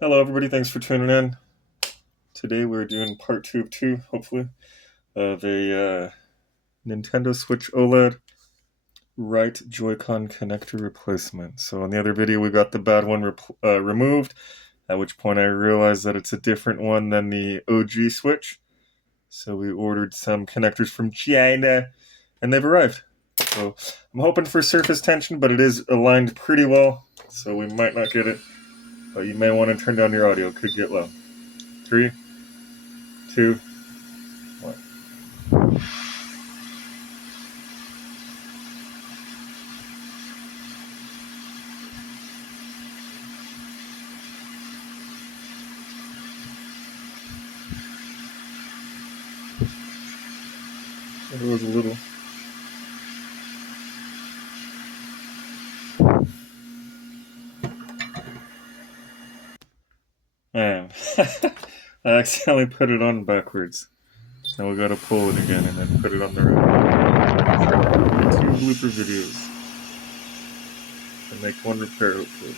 Hello, everybody. Thanks for tuning in. Today we're doing part 2 of 2, hopefully, of a Nintendo Switch OLED Right Joycon connector replacement. So in the other video, we got the bad one removed, at which point I realized that it's a different one than the OG Switch. So we ordered some connectors from China, and they've arrived. So I'm hoping for surface tension, but it is aligned pretty well, so we might not get it. But you may want to turn down your audio, it could get low. 3, 2, 1. It was a little. Man, I accidentally put it on backwards. Now we gotta pull it again and then put it on the right. 2 blooper videos. And make 1 repair, hopefully.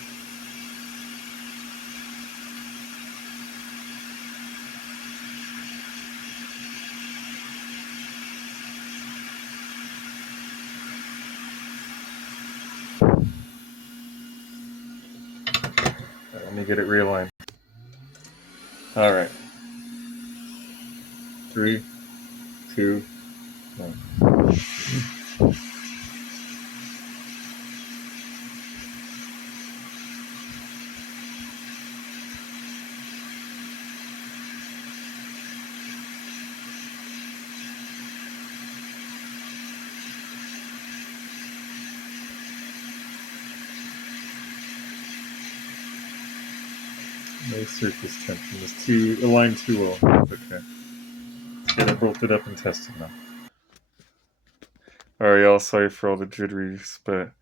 Right, let me get it realigned. Alright. 3, 2, 1. No surface tension. It's too aligned too well. Okay. Let's get it bolted up and tested now. Alright, y'all, sorry for all the jitteries, but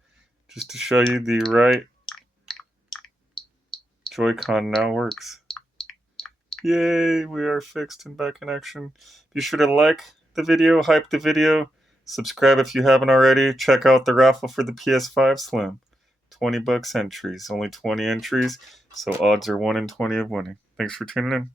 just to show you, the right Joy-Con now works. Yay, we are fixed and back in action. Be sure to like the video, hype the video, subscribe if you haven't already. Check out the raffle for the PS5 Slim. $20 entries, only 20 entries, so odds are 1 in 20 of winning. Thanks for tuning in.